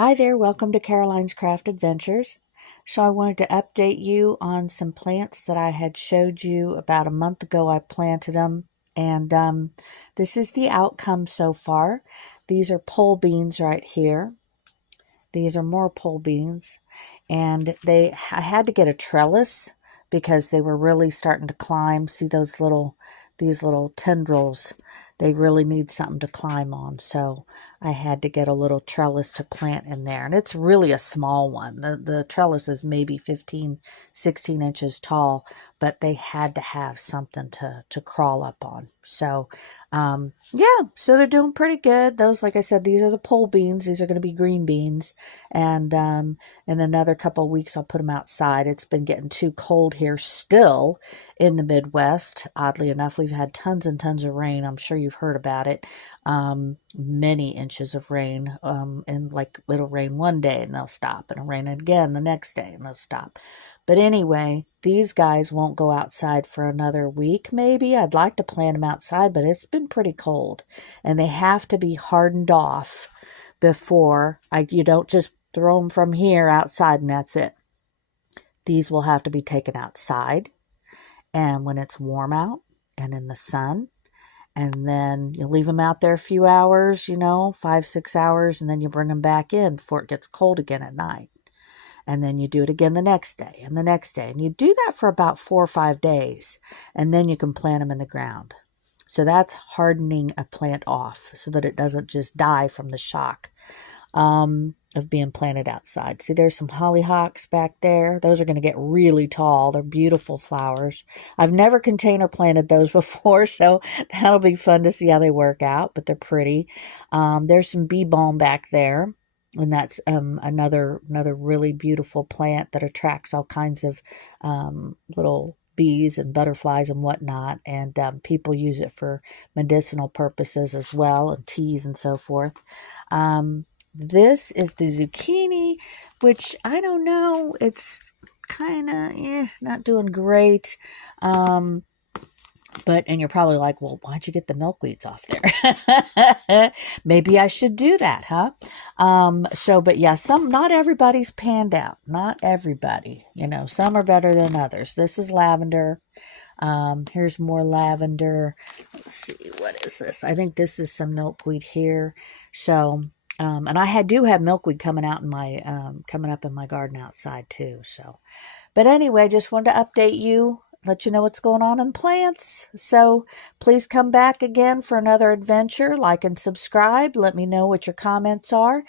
Hi there, welcome to Caroline's Craft Adventures. So I wanted to update you on some plants that I had showed you about a month ago. I planted them, and this is the outcome so far. These are pole beans right here. These are more pole beans, and I had to get a trellis because they were really starting to climb. See these little tendrils? They really need something to climb on, so I had to get a little trellis to plant in there. And it's really a small one. The trellis is maybe 15, 16 inches tall, but they had to have something to crawl up on. So yeah, so they're doing pretty good. Those, like I said, these are the pole beans. These are going to be green beans. And in another couple of weeks, I'll put them outside. It's been getting too cold here still in the Midwest. Oddly enough, we've had tons and tons of rain. I'm sure you've heard about it. Many inches of rain. And like it'll rain one day and they'll stop. And it'll rain again the next day and they'll stop. But anyway, these guys won't go outside for another week, maybe. I'd like to plant them outside, but it's been pretty cold. And they have to be hardened off before you don't just throw them from here outside and that's it. These will have to be taken outside, and when it's warm out and in the sun, and then you leave them out there a few hours, 5, 6 hours, and then you bring them back in before it gets cold again at night. And then you do it again the next day and the next day. And you do that for about 4 or 5 days. And then you can plant them in the ground. So that's hardening a plant off so that it doesn't just die from the shock of being planted outside. See, there's some hollyhocks back there. Those are going to get really tall. They're beautiful flowers. I've never container planted those before, so that'll be fun to see how they work out, but they're pretty. There's some bee balm back there. And that's another really beautiful plant that attracts all kinds of little bees and butterflies and whatnot. And people use it for medicinal purposes as well, and teas and so forth. This is the zucchini, which I don't know. It's kind of not doing great. And you're probably like, well, why'd you get the milkweeds off there? Maybe I should do that, huh? But yeah, not everybody's panned out. Not everybody, some are better than others. This is lavender. Here's more lavender. Let's see, what is this? I think this is some milkweed here. So, and I do have milkweed coming up in my garden outside too. So, but anyway, just wanted to update you, let you know what's going on in plants. So please come back again for another adventure. Like and subscribe. Let me know what your comments are.